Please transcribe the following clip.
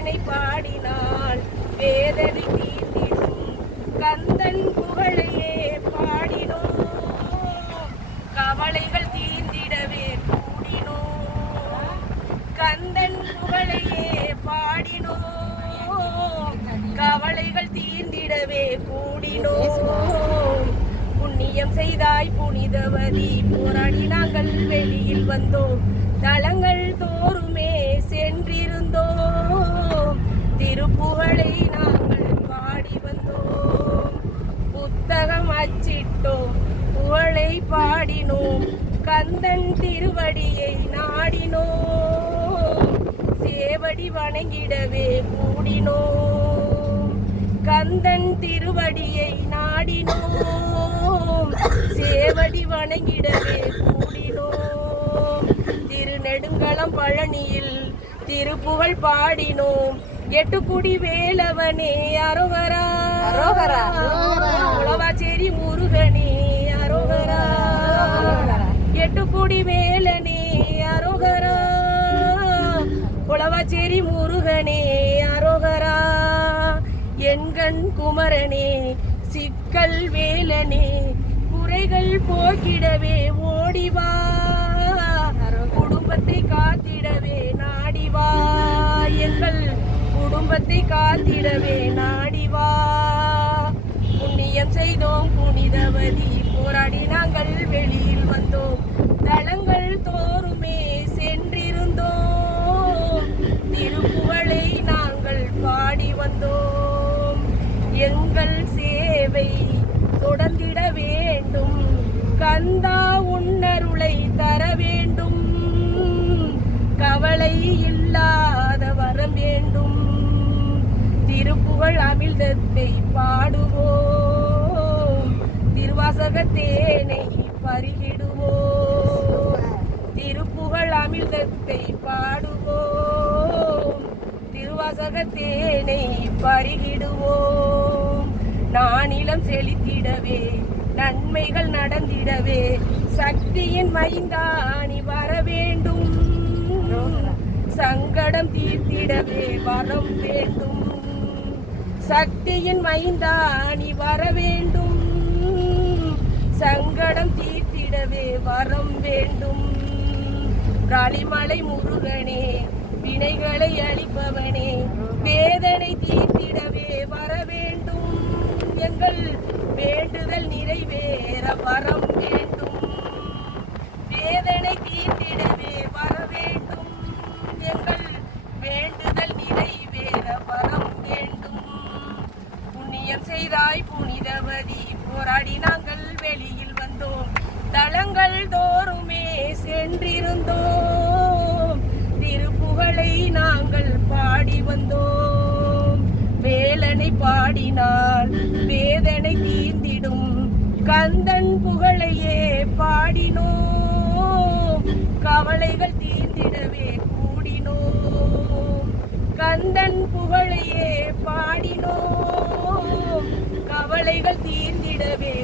வேதனை பாடினால் வேதனை தீர்ந்திடும் கந்தன் புகழையே பாடினோம் கவலைகள் தீர்ந்திடவே கூடினோம் கந்தன் புகழையே பாடினோம் கவலைகள் தீர்ந்திடவே கூடினோம் புண்ணியம் செய்தாய் புனிதவதி. போராடி நாங்கள் வெளியில் வந்தோம். தலங்கள் தோறுமே பாடினோம் கந்தன் திருவடியை நாடினோம். சேவடி வணங்கிடவே கூடினோம். கந்தன் திருவடியை நாடினோம். சேவடி வணங்கிடவே கூடினோம். திருநெடுங்களம் பழனியில் திருப்புகழ் பாடினோம். எட்டுக்குடி வேலவனே அரோகரா. அரோகரா. உளவாச்சேரி முருகனே அரோகரா. எட்டுக்குடி வேலனே அரோகரா. உளவாச்சேரி முருகனே அரோகரா. எண்கண் குமரனே சிக்கல் வேலனே குறைகள் போக்கிடவே ஓடிவா குடும்பத்தை காத்திடவே நாடிவா எங்கள் குடும்பத்தை காத்திடவே நாடிவா புண்ணியம் செய்தோம் புனிதவதி போராடி நாங்கள் வெளியே. திருப்புகழ் அமிழ்தத்தை பாடுவோம். திருவாசக தேனை பருகிடுவோம் திருப்புகழ் அமிழ்தத்தை பாடுவோம். திருவாசக தேனை பருகிடுவோம் நானிலம் செழித்திடவே நன்மைகள் நடந்திடவே சக்தியின் மைந்தானி வர வேண்டும் சங்கடம் தீர்த்திடவே வரம் வேண்டும். சக்தியின் மைந்தானி வர வேண்டும். சங்கடம் தீர்த்திடவே வரம் வேண்டும். காளிமலை முருகனே வினைகளை அளிப்பவனே வேதனை தீர்த்திடவே வர வேண்டும். எங்கள் வேண்டுதல் நிறைவேற வரம் வேண்டும். புண்ணியம் செய்தாய் புனிதவதி. போராடி நாங்கள் வெளியில் வந்தோம். தளங்கள் தோறுமே சென்றிருந்தோம். திருப்புகழை நாங்கள் பாடி வந்தோம். வேலனை பாடினால் வேதனை தீர்ந்திடும். கந்தன் புகழையே பாடினோம். கவலைகள் தீர்ந்திடவே கூடினோம். கந்தன் புகழ் கவலைகள் தீர்ந்திடவே.